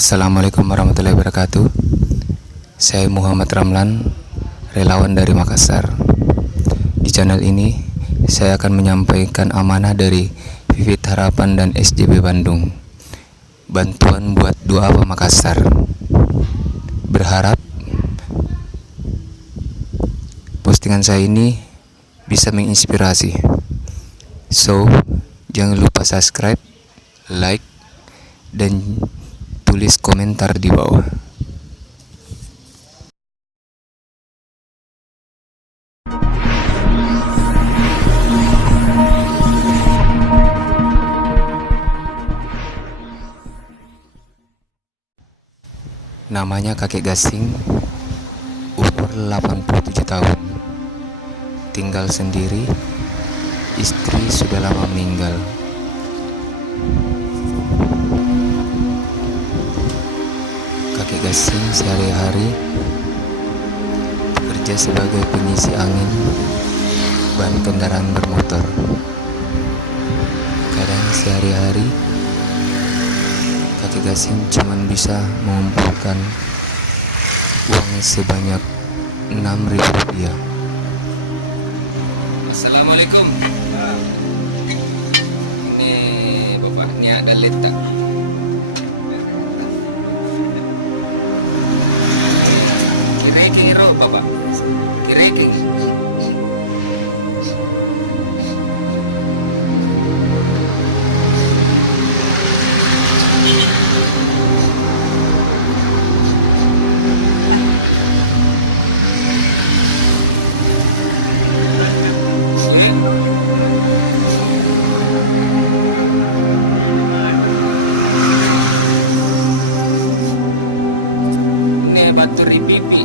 Assalamualaikum warahmatullahi wabarakatuh. Saya Muhammad Ramlan, relawan dari Makassar. Di channel ini, saya akan menyampaikan amanah dari Vivit Harapan dan SJB Bandung. Bantuan buat Doa Makassar. Berharap postingan saya ini bisa menginspirasi. So, jangan lupa subscribe, like, dan tulis komentar di bawah. Namanya kakek Gasing, umur 87 tahun, tinggal sendiri, istri sudah lama meninggal. Kakek Gasing sehari-hari bekerja sebagai pengisi angin ban kendaraan bermotor. Kadang sehari-hari kakek Gasing cuman bisa mengumpulkan uang sebanyak Rp6.000. Assalamualaikum. Ini Bapak, ini ada letak. Kireking ro Bapak. Kireking. Ini batu ripipi.